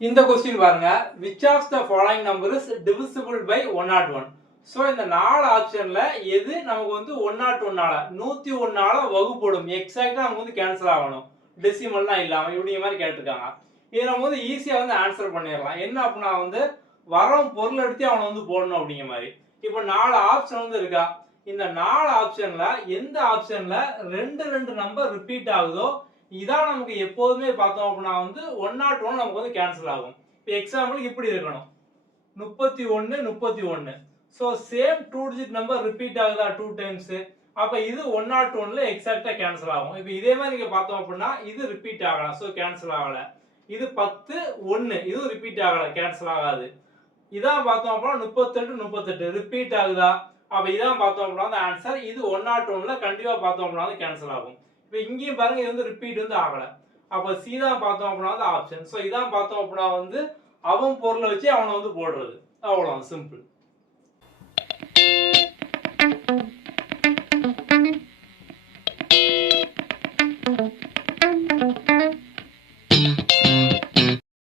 இந்த கொஸ்டின் பாருங்க, which of the following number is divisible by 101? So இந்த நாலு ஆப்ஷன்ல எது நமக்கு வந்து 101ஆல 101ஆல வகுப்படும் எக்ஸாக்ட்டா நமக்கு வந்து கேன்சல் ஆகணும், டெசிமல்லாம் இல்லாம இப்படிங்கிற மாதிரி கேட்டிருக்காங்க. இதை நம்ம வந்து ஈஸியா வந்து ஆன்சர் பண்ணிடலாம். என்ன அப்படின்னா வந்து வரும் பொருள் எடுத்து அவனை வந்து போடணும் அப்படிங்கிற மாதிரி. இப்போ நாலு ஆப்ஷன் வந்து இருக்கா, இந்த நாலு ஆப்ஷன்ல எந்த ஆப்ஷன்ல ரெண்டு நம்பர் ரிப்பீட் ஆகுதோ இதான் நமக்கு எப்போதுமே பார்த்தோம் அப்படின்னா வந்து 101 நமக்கு வந்து கேன்சல் ஆகும். இப்போ எக்ஸாம்பிளுக்கு இப்படி இருக்கணும், 31 so same 2 digit number repeat ஆகுதா 2 டைம்ஸ், அப்ப இது 101ல எக்ஸாக்ட்டா கேன்சல் ஆகும். இப்போ இதே மாதிரி நீங்க பார்த்தோம் அப்படின்னா இது ரிப்பீட் ஆகலாம், ஸோ கேன்சல் ஆகல. இது 10 1 இதுவும் ரிப்பீட் ஆகல, கேன்சல் ஆகாது. இதான் பார்த்தோம் அப்படின்னா 38 ரிப்பீட் ஆகுதா, அப்ப இதான் பார்த்தோம் அப்படின்னா ஆன்சர். இது 101ல கண்டிப்பா பார்த்தோம் அப்படின்னா கேன்சல் ஆகும். இப்போ இங்கேயும் பாருங்க, இது வந்து ரிப்பீட் வந்து ஆகல, அப்ப சி தான் பார்த்தோம் அப்படின்னா ஆப்ஷன். ஸோ இதான் பார்த்தோம் அப்படின்னா வந்து அவன் பொருளை வச்சு அவனை வந்து போடுறது. அவ்வளோ சிம்பிள்.